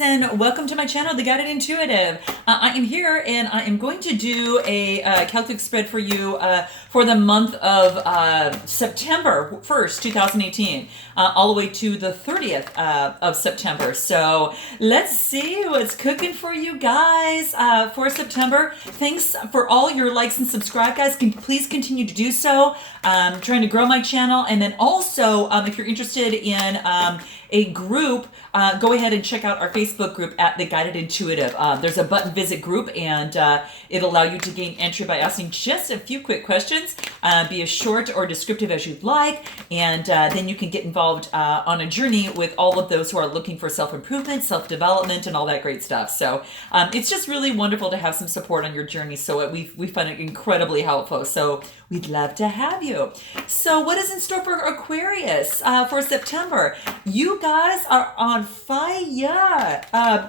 Allyson. Welcome to my channel, The Guided Intuitive. I am here and I am going to do a Celtic spread for you for the month of September 1st, 2018, all the way to the 30th of September. So let's see what's cooking for you guys for September. Thanks for all your likes and subscribe, guys. Please continue to do so. I'm trying to grow my channel. And then also, if you're interested in a group, go ahead and check out our Facebook group at The Guided Intuitive. There's a button visit group, and it'll allow you to gain entry by asking just a few quick questions. Be as short or descriptive as you'd like, and then you can get involved on a journey with all of those who are looking for self-improvement, self-development, and all that great stuff. So it's just really wonderful to have some support on your journey. So we find it incredibly helpful. So we'd love to have you. So what is in store for Aquarius for September? You guys are on fire.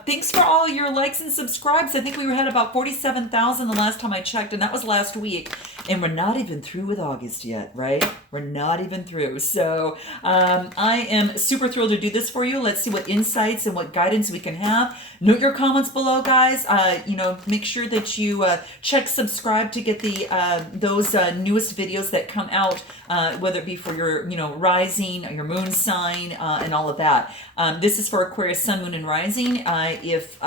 Thanks for all your likes and subscribes. I think we had about 47,000 the last time I checked, and that was last week. And we're not even through with August yet, right? We're not even through. So I am super thrilled to do this for you. Let's see what insights and what guidance we can have. Note your comments below, guys. Make sure that you check subscribe to get the those newest videos that come out, whether it be for your rising, your moon sign, and all of that. This is for Aquarius Sun, Moon, and Rising. If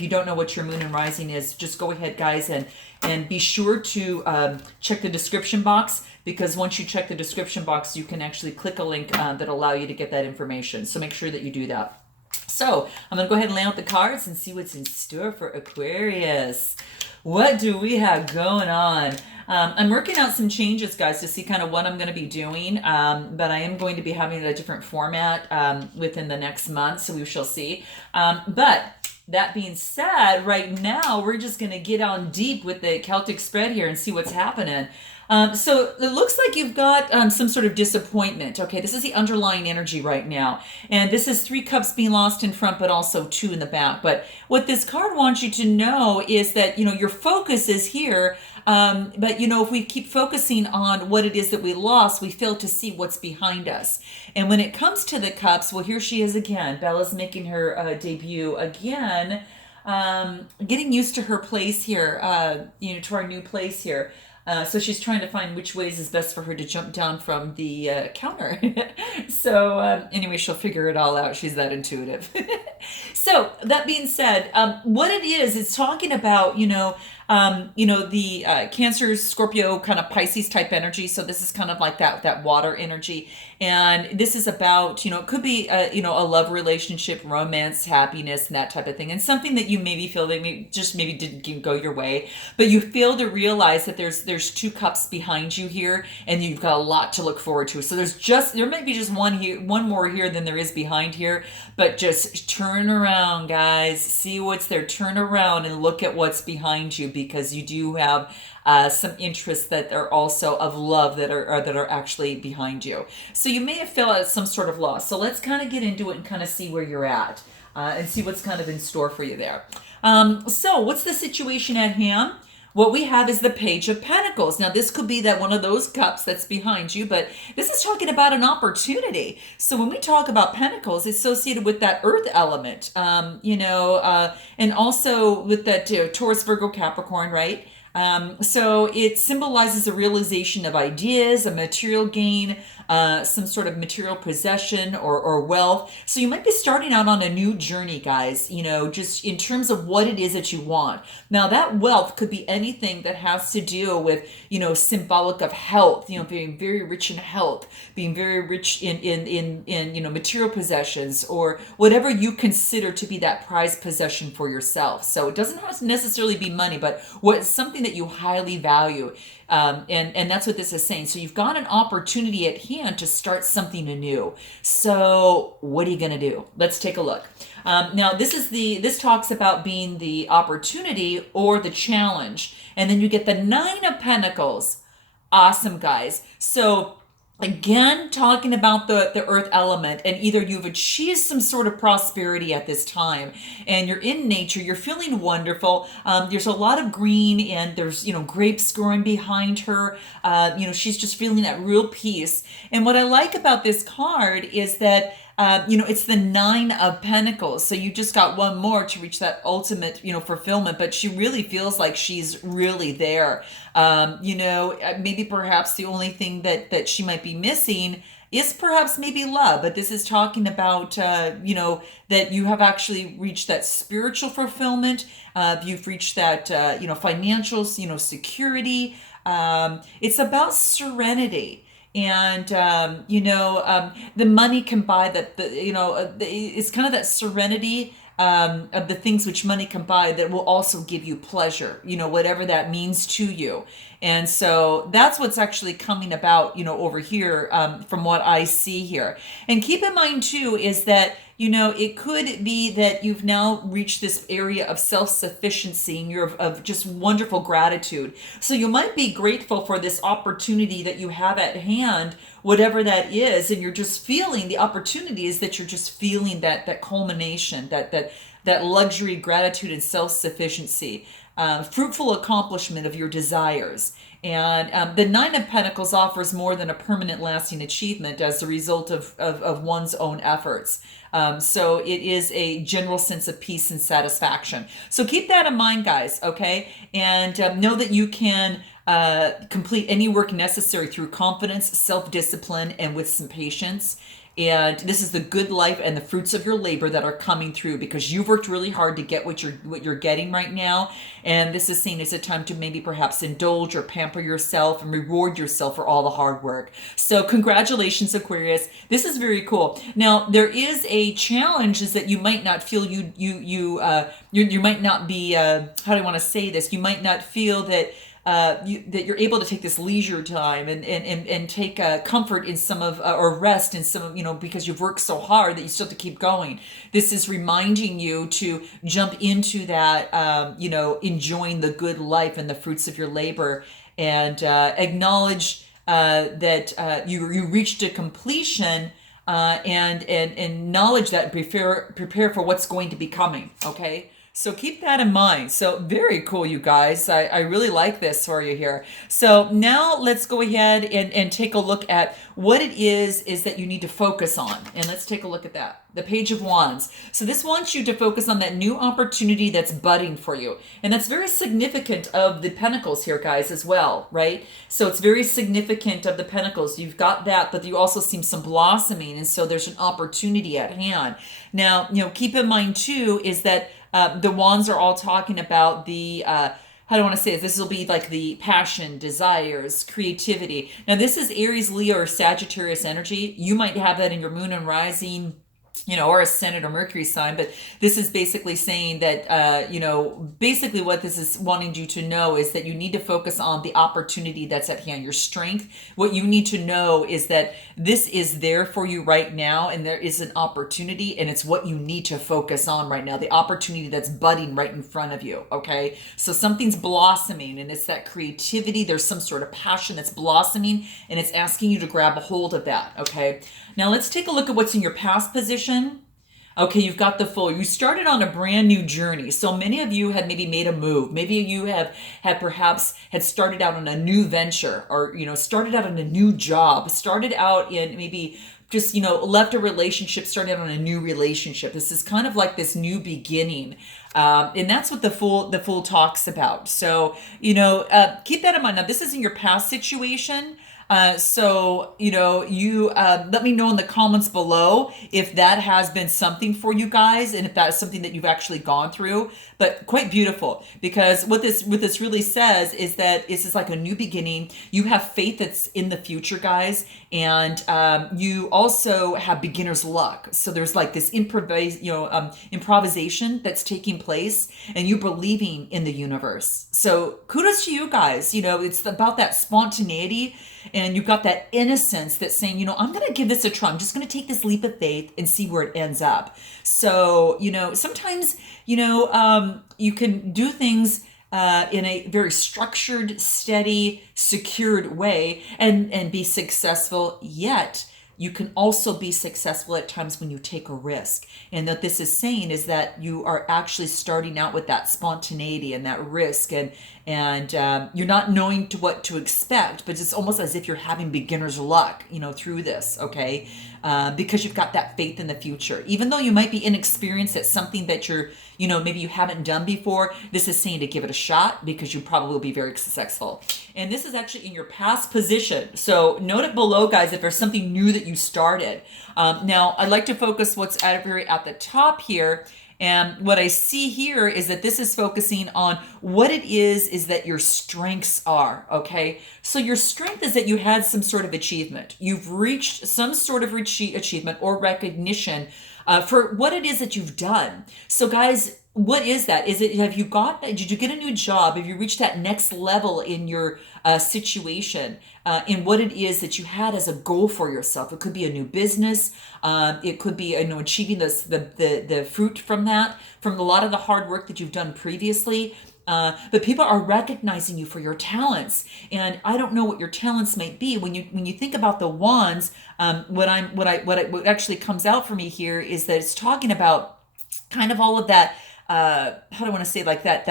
you don't know what your Moon and Rising is, just go ahead, guys, and be sure to check the description box, because once you check the description box, you can actually click a link that allow you to get that information. So make sure that you do that. So I'm going to go ahead and lay out the cards and see what's in store for Aquarius. What do we have going on? I'm working out some changes, guys, to see kind of what I'm going to be doing, but I am going to be having a different format within the next month, so we shall see. But that being said, right now, we're just going to get on deep with the Celtic spread here and see what's happening. So it looks like you've got some sort of disappointment. Okay, this is the underlying energy right now. And this is 3 cups being lost in front, but also 2 in the back. But what this card wants you to know is that, your focus is here. But, if we keep focusing on what it is that we lost, we fail to see what's behind us. And when it comes to the cups, well, here she is again. Bella's making her debut again, getting used to her place here, to our new place here. So she's trying to find which ways is best for her to jump down from the counter. So anyway, she'll figure it all out. She's that intuitive. So that being said, what it is, it's talking about, the Cancer, Scorpio, kind of Pisces type energy. So this is kind of like that water energy. And this is about, it could be, a love relationship, romance, happiness, and that type of thing. And something that you maybe feel that maybe didn't go your way, but you fail to realize that there's 2 cups behind you here, and you've got a lot to look forward to. So there might be just one more here than there is behind here, but just turn around, guys, see what's there, turn around and look at what's behind you, because you do have some interests that are also of love that are actually behind you. So you may have felt some sort of loss. So let's kind of get into it and kind of see where you're at and see what's kind of in store for you there. So what's the situation at hand? What we have is the Page of Pentacles. Now, this could be that one of those cups that's behind you, but this is talking about an opportunity. So when we talk about Pentacles, it's associated with that earth element, and also with that Taurus, Virgo, Capricorn, right? So it symbolizes a realization of ideas, a material gain, some sort of material possession or wealth. So you might be starting out on a new journey, guys, just in terms of what it is that you want. Now, that wealth could be anything that has to do with, symbolic of health, being very rich in health, being very rich in material possessions, or whatever you consider to be that prized possession for yourself. So it doesn't have to necessarily be money, but what's something that you highly value. And that's what this is saying. So you've got an opportunity at hand to start something anew. So what are you going to do? Let's take a look. Now this talks about being the opportunity or the challenge. And then you get the 9 of Pentacles. Awesome, guys. So again, talking about the earth element, and either you've achieved some sort of prosperity at this time and you're in nature, you're feeling wonderful. There's a lot of green, and there's, grapes growing behind her. She's just feeling that real peace. And what I like about this card is that it's the Nine of Pentacles. So you just got one more to reach that ultimate, fulfillment. But she really feels like she's really there. Maybe perhaps the only thing that she might be missing is perhaps maybe love. But this is talking about, that you have actually reached that spiritual fulfillment. You've reached that, financial, security. It's about serenity. And the money can buy that. It's kind of that serenity of the things which money can buy that will also give you pleasure. Whatever that means to you. And so that's what's actually coming about. Over here, from what I see here. And keep in mind too is that it could be that you've now reached this area of self-sufficiency and you're of just wonderful gratitude. So you might be grateful for this opportunity that you have at hand, whatever that is, and you're just feeling the opportunity is that you're just feeling that culmination, that luxury, gratitude, and self-sufficiency, fruitful accomplishment of your desires. And the Nine of Pentacles offers more than a permanent lasting achievement as a result of one's own efforts. So it is a general sense of peace and satisfaction. So keep that in mind, guys, okay? And know that you can complete any work necessary through confidence, self-discipline, and with some patience. And this is the good life and the fruits of your labor that are coming through because you've worked really hard to get what you're getting right now. And this is seen as a time to maybe perhaps indulge or pamper yourself and reward yourself for all the hard work. So congratulations, Aquarius. This is very cool. Now, there is a challenge is that you might not feel you might not be, how do I want to say this? You might not feel that that you're able to take this leisure time and take comfort in some of or rest in some of because you've worked so hard that you still have to keep going. This is reminding you to jump into that enjoying the good life and the fruits of your labor and acknowledge that you reached a completion and knowledge that and prepare for what's going to be coming. Okay. So keep that in mind. So very cool, you guys. I really like this for you here. So now let's go ahead and take a look at what it is that you need to focus on. And let's take a look at that. The Page of Wands. So this wants you to focus on that new opportunity that's budding for you. And that's very significant of the Pentacles here, guys, as well, right? So it's very significant of the Pentacles. You've got that, but you also see some blossoming. And so there's an opportunity at hand. Now, keep in mind too, is that the wands are all talking about the, how do I want to say it? This will be like the passion, desires, creativity. Now, this is Aries, Leo, or Sagittarius energy. You might have that in your moon and rising, or ascendant or Mercury sign, but this is basically saying that, basically what this is wanting you to know is that you need to focus on the opportunity that's at hand, your strength. What you need to know is that this is there for you right now, and there is an opportunity, and it's what you need to focus on right now, the opportunity that's budding right in front of you, okay? So something's blossoming, and it's that creativity. There's some sort of passion that's blossoming, and it's asking you to grab a hold of that, okay? Now let's take a look at what's in your past position. Okay, you've got the Fool. You started on a brand new journey. So many of you had maybe made a move. Maybe you had perhaps started out on a new venture or, started out on a new job, started out in maybe just, left a relationship, started out on a new relationship. This is kind of like this new beginning. And that's what the Fool talks about. So, keep that in mind. Now, this is in your past situation. You let me know in the comments below if that has been something for you guys and if that's something that you've actually gone through. But quite beautiful, because what this really says is that this is like a new beginning. You have faith that's in the future, guys, and you also have beginner's luck. So there's like this improvisation that's taking place, and you believing in the universe. So kudos to you guys. It's about that spontaneity. And you've got that innocence that's saying, I'm going to give this a try. I'm just going to take this leap of faith and see where it ends up. So, sometimes, you can do things in a very structured, steady, secured way and be successful, yet you can also be successful at times when you take a risk. And what this is saying is that you are actually starting out with that spontaneity and that risk, and you're not knowing what to expect, but it's almost as if you're having beginner's luck, through this, okay? because you've got that faith in the future. Even though you might be inexperienced at something that you're, maybe you haven't done before, this is saying to give it a shot because you probably will be very successful. And this is actually in your past position. So note it below, guys, if there's something new that you started. Now, I'd like to focus what's at the top here. And what I see here is that this is focusing on what it is that your strengths are, okay? So your strength is that you had some sort of achievement. You've reached some sort of achievement or recognition for what it is that you've done. So guys, what is that? Did you get a new job? Have you reached that next level in your situation, in what it is that you had as a goal for yourself? It could be a new business. It could be, achieving the fruit from that, from a lot of the hard work that you've done previously. But people are recognizing you for your talents, and I don't know what your talents might be. When you think about the wands, what actually comes out for me here is that it's talking about kind of all of that. How do I want to say, like that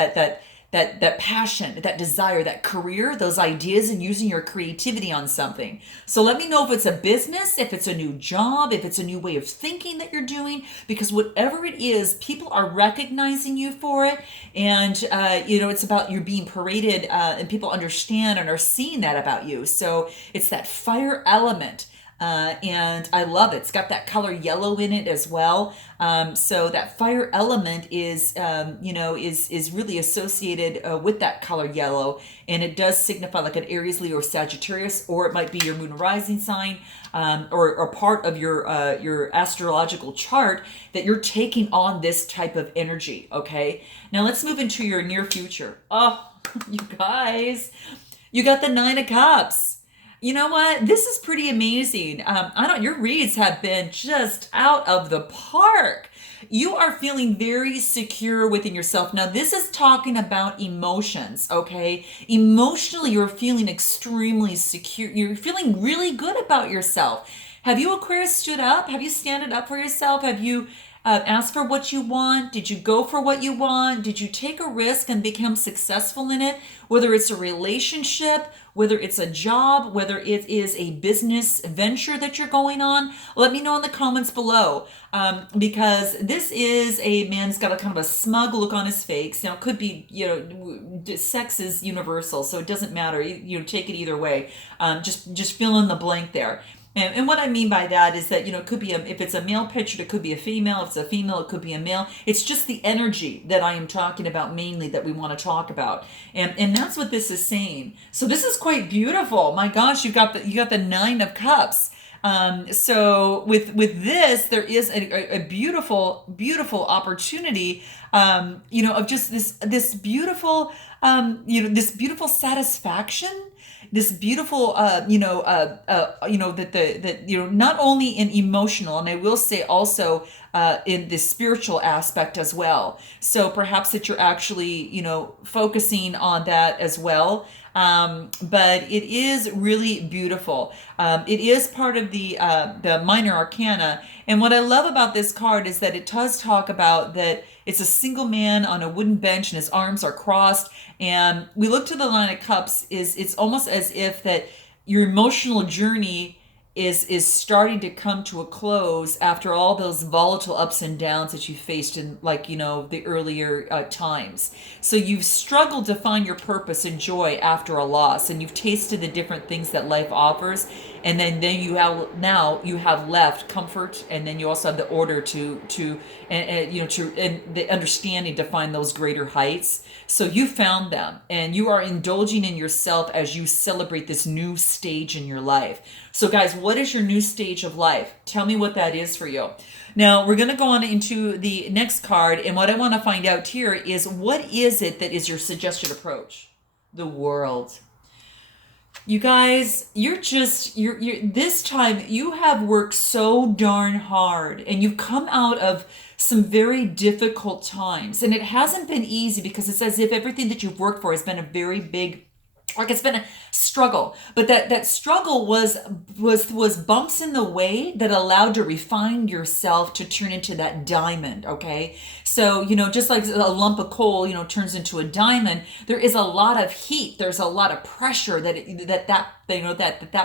passion, that desire, that career, those ideas, and using your creativity on something. So let me know if it's a business, if it's a new job, if it's a new way of thinking that you're doing, because whatever it is, people are recognizing you for it. And, it's about you being paraded, and people understand and are seeing that about you. So it's that fire element. And I love it. It's got that color yellow in it as well. So that fire element is really associated with that color yellow, and it does signify like an Aries, Leo, or Sagittarius, or it might be your moon and rising sign, or part of your astrological chart that you're taking on this type of energy. Okay, now let's move into your near future. Oh, you guys, you got the Nine of Cups. You know what? This is pretty amazing. Your reads have been just out of the park. You are feeling very secure within yourself. Now, this is talking about emotions, okay? Emotionally, you're feeling extremely secure. You're feeling really good about yourself. Have you, Aquarius, stood up? Have you standed up for yourself? Have you asked for what you want? Did you go for what you want? Did you take a risk and become successful in it? Whether it's a relationship, whether it's a job, whether it is a business venture that you're going on, let me know in the comments below. Because this is a man's got a kind of a smug look on his face. Now, it could be, sex is universal, so it doesn't matter. Take it either way. Just fill in the blank there. And what I mean by that is that, it could be, if it's a male picture, it could be a female. If it's a female, it could be a male. It's just the energy that I am talking about mainly that we want to talk about. And that's what this is saying. So this is quite beautiful. My gosh, you got the Nine of Cups. So with this, there is a beautiful, beautiful opportunity, of just this beautiful, this beautiful satisfaction, this beautiful, not only in emotional, and I will say also in the spiritual aspect as well. So perhaps that you're actually, focusing on that as well. But it is really beautiful. It is part of the minor arcana. And what I love about this card is that it does talk about that it's a single man on a wooden bench and his arms are crossed. And we look to the Nine of Cups, it's almost as if that your emotional journey is starting to come to a close after all those volatile ups and downs that you faced in, the earlier times. So you've struggled to find your purpose and joy after a loss, and you've tasted the different things that life offers, and then you have left comfort, and then you also have the order to the understanding to find those greater heights. So you found them, and you are indulging in yourself as you celebrate this new stage in your life. So guys, what is your new stage of life? Tell me what that is for you. Now, we're going to go on into the next card, and what I want to find out here is, what is it that is your suggested approach? The World. You guys, you're this time you have worked so darn hard, and you've come out of some very difficult times, and it hasn't been easy because it's as if everything that you've worked for has been a very big like it's been a struggle, but that struggle was bumps in the way that allowed to refine yourself to turn into that diamond. Okay, so just like a lump of coal turns into a diamond, there is a lot of heat, there's a lot of pressure that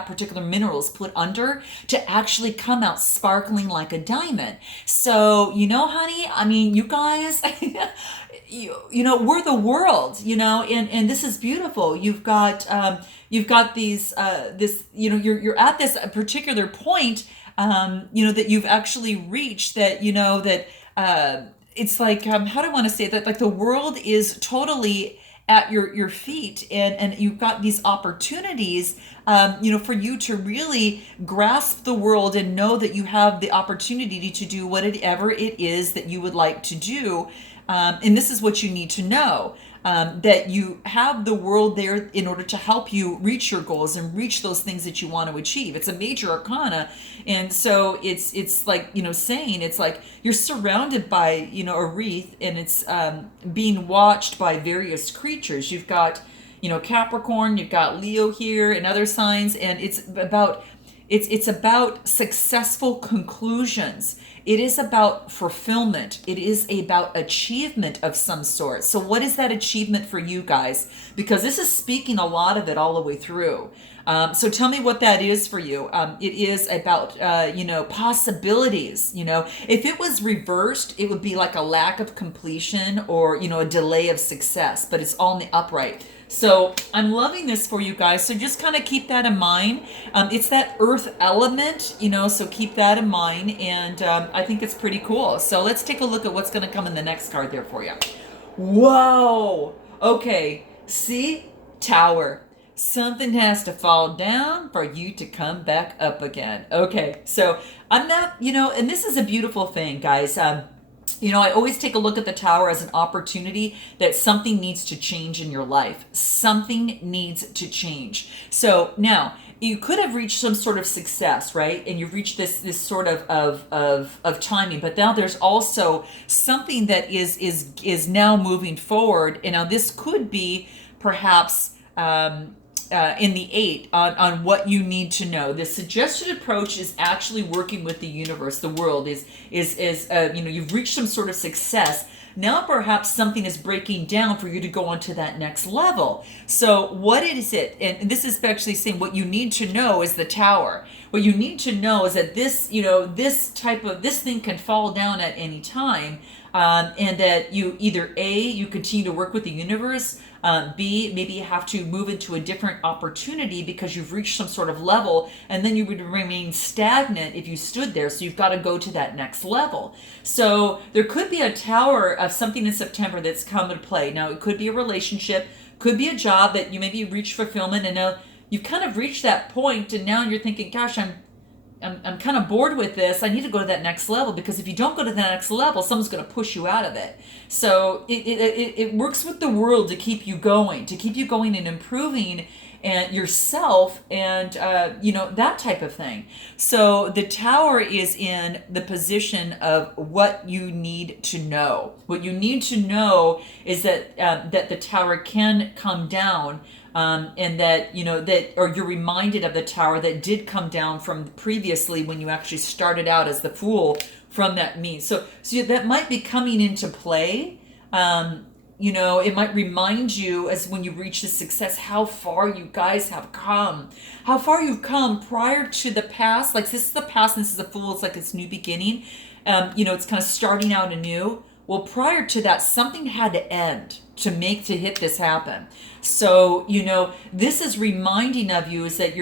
particular mineral is put under to actually come out sparkling like a diamond. So honey, I mean, you guys, we're the world, and this is beautiful. You've got these you're at this particular point, that you've actually reached, it's like, how do I want to say that, like the world is totally at your feet, and you've got these opportunities, for you to really grasp the world and know that you have the opportunity to do whatever it is that you would like to do. And this is what you need to know, that you have the world there in order to help you reach your goals and reach those things that you want to achieve. It's a major arcana. And so it's like, saying, it's like you're surrounded by, a wreath, and it's being watched by various creatures. You've got, Capricorn, you've got Leo here and other signs, and it's about successful conclusions. It is about fulfillment. It is about achievement of some sort. So what is that achievement for you guys? Because this is speaking a lot of it all the way through. So tell me what that is for you. It is about, possibilities. If it was reversed, it would be like a lack of completion, or, a delay of success, but it's all in the upright. So I'm loving this for you guys. So just kind of keep that in mind. It's that earth element, so keep that in mind. And I think it's pretty cool. So let's take a look at what's going to come in the next card there for you. Whoa. Okay. See? Tower. Something has to fall down for you to come back up again. Okay. So I'm not, and this is a beautiful thing, guys. I always take a look at the tower as an opportunity that something needs to change in your life. Something needs to change. So now you could have reached some sort of success, right? And you've reached this sort of timing, but now there's also something that is now moving forward. And now this could be perhaps in the 8 on what you need to know. The suggested approach is actually working with the universe. The world is you've reached some sort of success. Now perhaps something is breaking down for you to go on to that next level. So what is it? And this is actually saying what you need to know is the tower. What you need to know is that this thing can fall down at any time. And that you either you continue to work with the universe, B, maybe you have to move into a different opportunity because you've reached some sort of level, and then you would remain stagnant if you stood there. So you've got to go to that next level. So there could be a tower of something in September that's come into play. Now it could be a relationship, could be a job that you maybe reach fulfillment, and now you've kind of reached that point, and now you're thinking, gosh, I'm kind of bored with this. I need to go to that next level, because if you don't go to the next level, someone's going to push you out of it. So it works with the world to keep you going and improving and yourself, and that type of thing. So the tower is in the position of what you need to know. What you need to know is that that the tower can come down. And that, or you're reminded of the tower that did come down from previously when you actually started out as the Fool from that means. So that might be coming into play. It might remind you, as when you reach the success, how far you guys have come, how far you've come prior to the past. Like, this is the past and this is the Fool. It's like this new beginning. It's kind of starting out anew. Well, prior to that, something had to end to hit this happen. So, this is reminding of you is that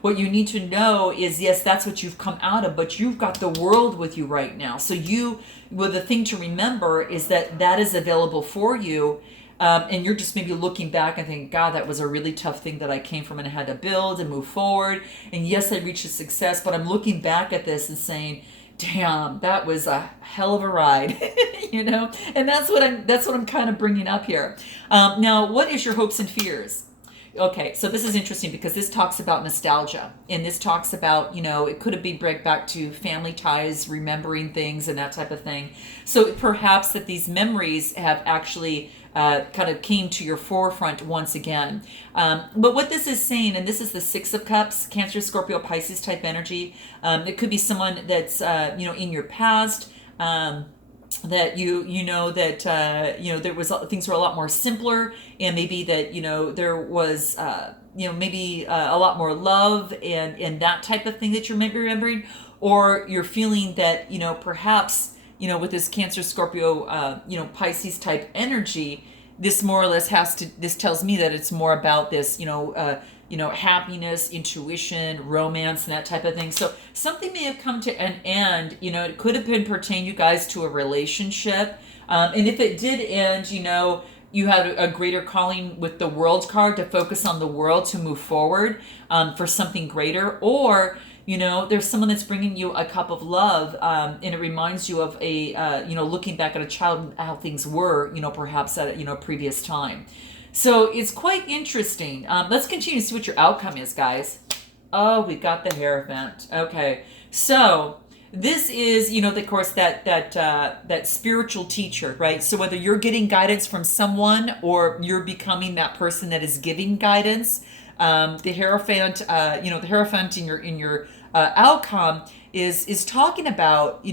what you need to know is, yes, that's what you've come out of, but you've got the world with you right now. So the thing to remember is that is available for you. And you're just maybe looking back and thinking, God, that was a really tough thing that I came from and I had to build and move forward. And yes, I reached a success, but I'm looking back at this and saying, damn, that was a hell of a ride, and that's what I'm kind of bringing up here. Now, what is your hopes and fears? Okay, so this is interesting because this talks about nostalgia, and this talks about, it could be bring back to family ties, remembering things, and that type of thing. So perhaps that these memories have actually kind of came to your forefront once again. But what this is saying, and this is the Six of Cups, Cancer, Scorpio, Pisces type energy. It could be someone that's in your past. That there was things were a lot more simpler, and maybe that there was maybe a lot more love and that type of thing that you're maybe remembering, or you're feeling that perhaps with this Cancer, Scorpio, Pisces type energy, this more or less this tells me that it's more about this happiness, intuition, romance, and that type of thing. So something may have come to an end. It could have been pertaining you guys to a relationship. And if it did end, you had a greater calling with the World card to focus on the world, to move forward for something greater. Or, there's someone that's bringing you a cup of love, and it reminds you of looking back at a child and how things were, perhaps at a previous time. So it's quite interesting. Let's continue to see what your outcome is, guys. Oh, we got the Hierophant. Okay, so this is, of course, that spiritual teacher, right? So whether you're getting guidance from someone or you're becoming that person that is giving guidance, the Hierophant, the Hierophant in your outcome is talking about,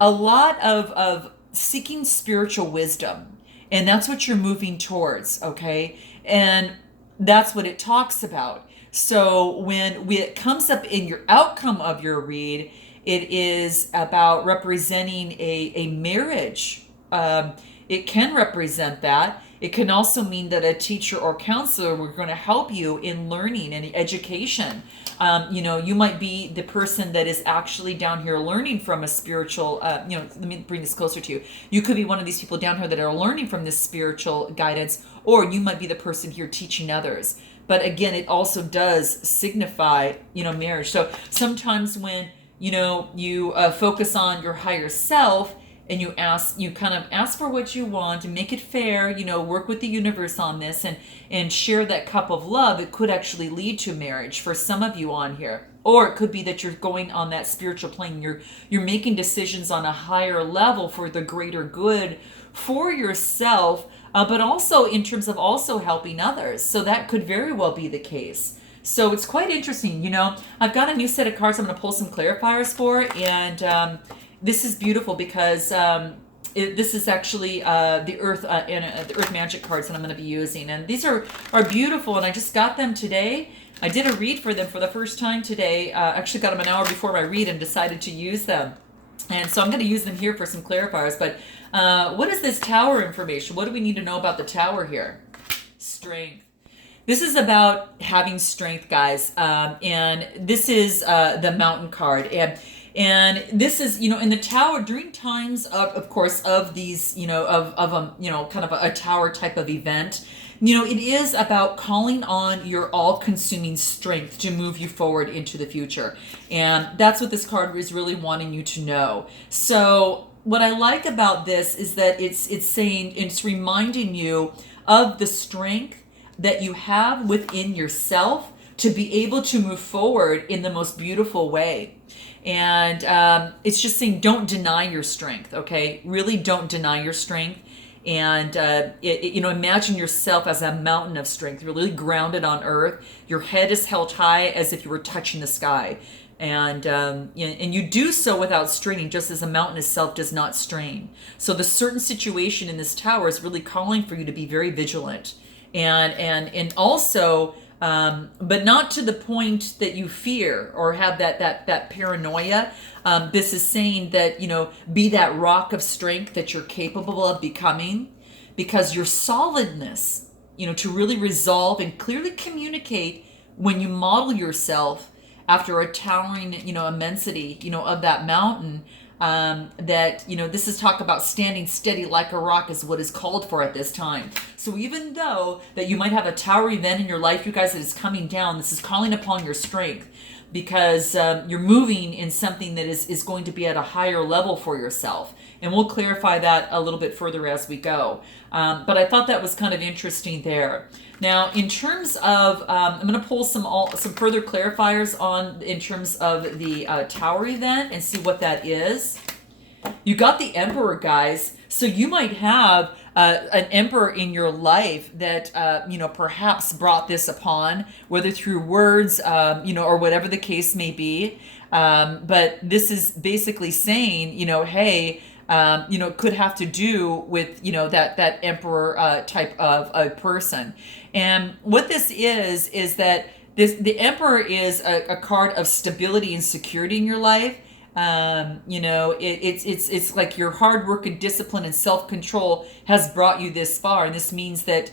a lot of seeking spiritual wisdom. And that's what you're moving towards, okay? And that's what it talks about. So when it comes up in your outcome of your read, it is about representing a marriage. It can represent that. It can also mean that a teacher or counselor were going to help you in learning and education. You might be the person that is actually down here learning from a spiritual, let me bring this closer to you. You could be one of these people down here that are learning from this spiritual guidance, or you might be the person here teaching others. But again, it also does signify, marriage. So sometimes when, you focus on your higher self, and you kind of ask for what you want and make it fair, work with the universe on this and share that cup of love, it could actually lead to marriage for some of you on here. Or it could be that you're going on that spiritual plane. You're making decisions on a higher level for the greater good for yourself, but also in terms of also helping others. So that could very well be the case. So it's quite interesting. I've got a new set of cards I'm going to pull some clarifiers for, and this is beautiful because this is actually the Earth the Earth Magic cards that I'm going to be using, and these are beautiful. And I just got them today. I did a read for them for the first time today. Actually, got them an hour before my read and decided to use them. And so I'm going to use them here for some clarifiers. But what is this Tower information? What do we need to know about the Tower here? Strength. This is about having strength, guys. And this is the Mountain card. And this is, in the Tower, during times of course, of these, of kind of a Tower type of event, it is about calling on your all-consuming strength to move you forward into the future. And that's what this card is really wanting you to know. So what I like about this is that it's reminding you of the strength that you have within yourself to be able to move forward in the most beautiful way. And it's just saying, don't deny your strength, okay? Really don't deny your strength. And, imagine yourself as a mountain of strength, really grounded on earth. Your head is held high as if you were touching the sky. And you do so without straining, just as a mountain itself does not strain. So the certain situation in this Tower is really calling for you to be very vigilant. And also... but not to the point that you fear or have that paranoia. This is saying that, be that rock of strength that you're capable of becoming, because your solidness, to really resolve and clearly communicate when you model yourself after a towering, immensity, of that mountain, that, this is talk about standing steady like a rock is what is called for at this time. So even though that you might have a Tower event in your life, you guys, that is coming down, this is calling upon your strength, because you're moving in something that is going to be at a higher level for yourself. And we'll clarify that a little bit further as we go. But I thought that was kind of interesting there. Now, in terms of, I'm going to pull some further clarifiers on in terms of the Tower event and see what that is. You got the Emperor, guys. So you might have an emperor in your life that perhaps brought this upon, whether through words, or whatever the case may be. But this is basically saying, hey, could have to do with that emperor type of a person. And what this is that the Emperor is a card of stability and security in your life. It's like your hard work and discipline and self-control has brought you this far, and this means that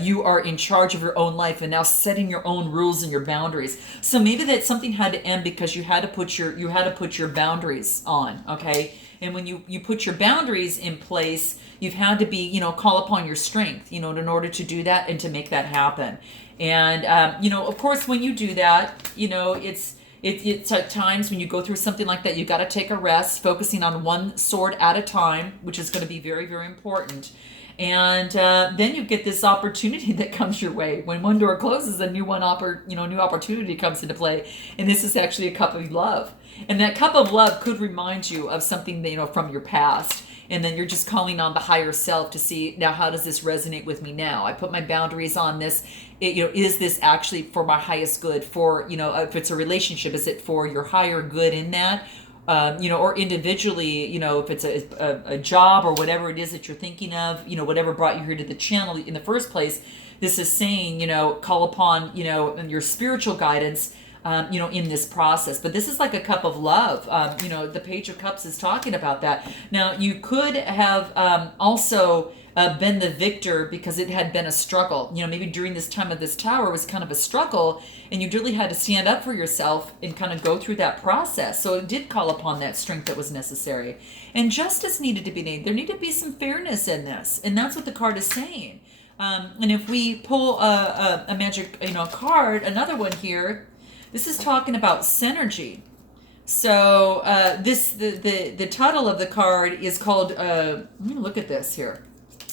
you are in charge of your own life and now setting your own rules and your boundaries. So maybe that something had to end because you had to put your boundaries on, okay? And when you put your boundaries in place, you've had to be, call upon your strength, in order to do that and to make that happen. And of course, when you do that, it's at times when you go through something like that, you got to take a rest, focusing on one sword at a time, which is going to be very, very important. And then you get this opportunity that comes your way. When one door closes, a new opportunity comes into play. And this is actually a cup of love. And that cup of love could remind you of something that, from your past. And then you're just calling on the higher self to see, now how does this resonate with me now? I put my boundaries on this. Is this actually for my highest good? For, if it's a relationship, is it for your higher good in that? Or individually, if it's a job or whatever it is that you're thinking of, whatever brought you here to the channel in the first place, this is saying, call upon, your spiritual guidance, in this process. But this is like a cup of love. The Page of Cups is talking about that. Now, you could have also been the victor because it had been a struggle. Maybe during this time of this Tower was kind of a struggle, and you really had to stand up for yourself and kind of go through that process. So it did call upon that strength that was necessary. And justice needed to be made. There needed to be some fairness in this. And that's what the card is saying. And if we pull a magic card, another one here, this is talking about synergy. So the title of the card is called, let me look at this here.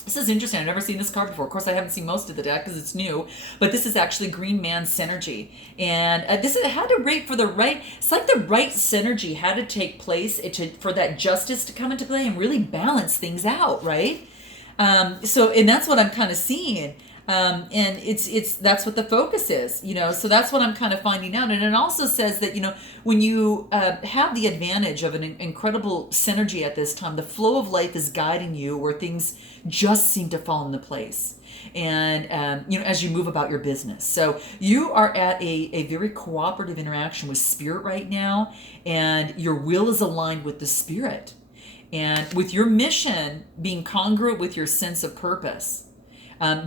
This is interesting. I've never seen this card before. Of course, I haven't seen most of the deck because it's new, but this is actually Green Man Synergy. And it had to rate for the right, it's like the right synergy had to take place for that justice to come into play and really balance things out, right? And that's what I'm kind of seeing. And that's what the focus is, so that's what I'm kind of finding out. And it also says that, when you have the advantage of an incredible synergy at this time, the flow of life is guiding you where things just seem to fall into place. And, as you move about your business. So you are at a very cooperative interaction with spirit right now, and your will is aligned with the spirit. And with your mission being congruent with your sense of purpose,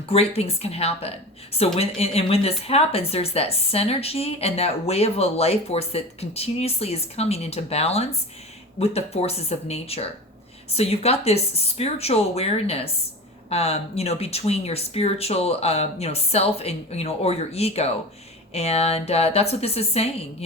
great things can happen. So when this happens, there's that synergy and that way of a life force that continuously is coming into balance with the forces of nature. So you've got this spiritual awareness, between your spiritual, self and, or your ego. And that's what this is saying,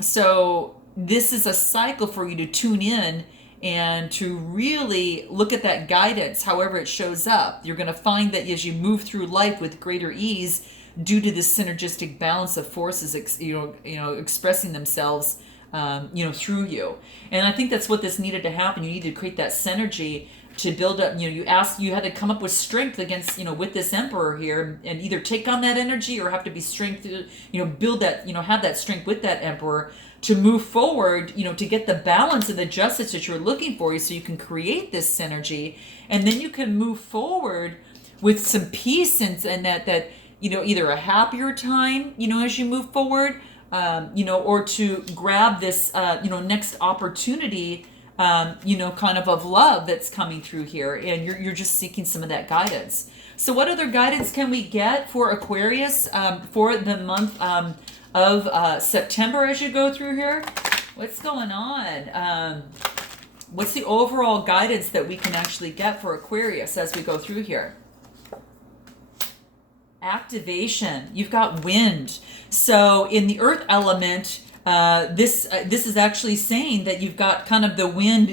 So this is a cycle for you to tune in and to really look at that guidance, however it shows up. You're going to find that as you move through life with greater ease, due to this synergistic balance of forces, expressing themselves, through you. And I think that's what this needed to happen. You needed to create that synergy to build up. You had to come up with strength against, with this Emperor here, and either take on that energy or have to be strength to, build that, have that strength with that Emperor to move forward, to get the balance and the justice that you're looking for, so you can create this synergy, and then you can move forward with some peace and that either a happier time, as you move forward, or to grab this, next opportunity, kind of love that's coming through here, and you're just seeking some of that guidance. So what other guidance can we get for Aquarius for the month of September as you go through here? What's going on? What's the overall guidance that we can actually get for Aquarius as we go through here? Activation. You've got wind. So in the earth element, this is actually saying that you've got kind of the wind,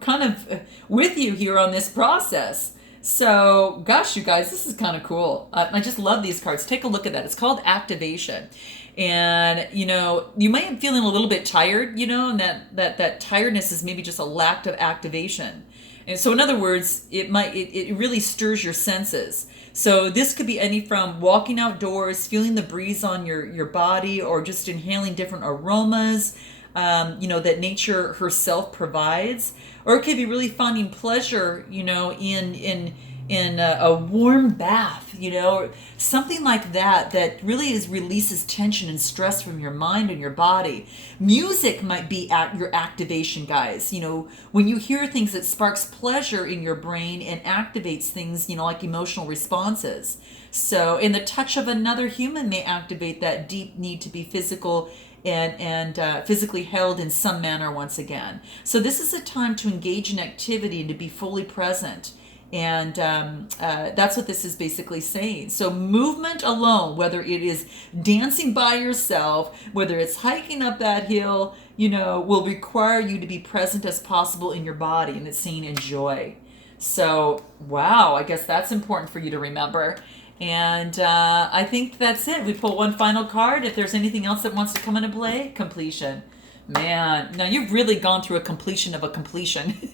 kind of with you here on this process. So, gosh, you guys, this is kind of cool. I just love these cards. Take a look at that. It's called activation. And, you know, you might be feeling a little bit tired, you know, and that tiredness is maybe just a lack of activation. And so in other words, it really stirs your senses. So this could be any from walking outdoors, feeling the breeze on your body, or just inhaling different aromas, you know, that nature herself provides. Or it could be really finding pleasure, you know, in a warm bath, you know, or something like that really releases tension and stress from your mind and your body. Music might be at your activation, guys. You know, when you hear things, it sparks pleasure in your brain and activates things, you know, like emotional responses. So, and the touch of another human may activate that deep need to be physical and physically held in some manner once again. So this is a time to engage in activity and to be fully present. And that's what this is basically saying. So movement alone, whether it is dancing by yourself, whether it's hiking up that hill, you know, will require you to be present as possible in your body. And it's saying enjoy. So, wow, I guess that's important for you to remember. And I think that's it. We pull one final card. If there's anything else that wants to come into play, completion. Man, now you've really gone through a completion of a completion.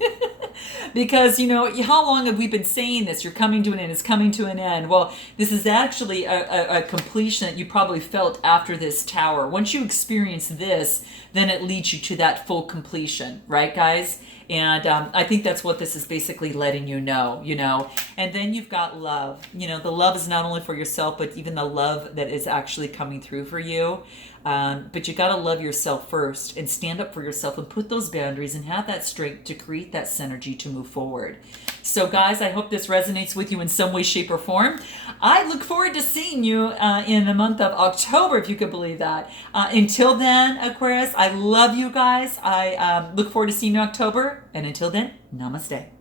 Because, you know, how long have we been saying this? You're coming to an end. It's coming to an end. Well, this is actually a completion that you probably felt after this tower. Once you experience this, then it leads you to that full completion. Right, guys? And I think that's what this is basically letting you know. And then you've got love. You know, the love is not only for yourself, but even the love that is actually coming through for you. But you got to love yourself first and stand up for yourself and put those boundaries and have that strength to create that synergy to move forward. So guys, I hope this resonates with you in some way, shape, or form. I look forward to seeing you in the month of October, if you could believe that. Until then, Aquarius, I love you guys. I look forward to seeing you in October. And until then, namaste.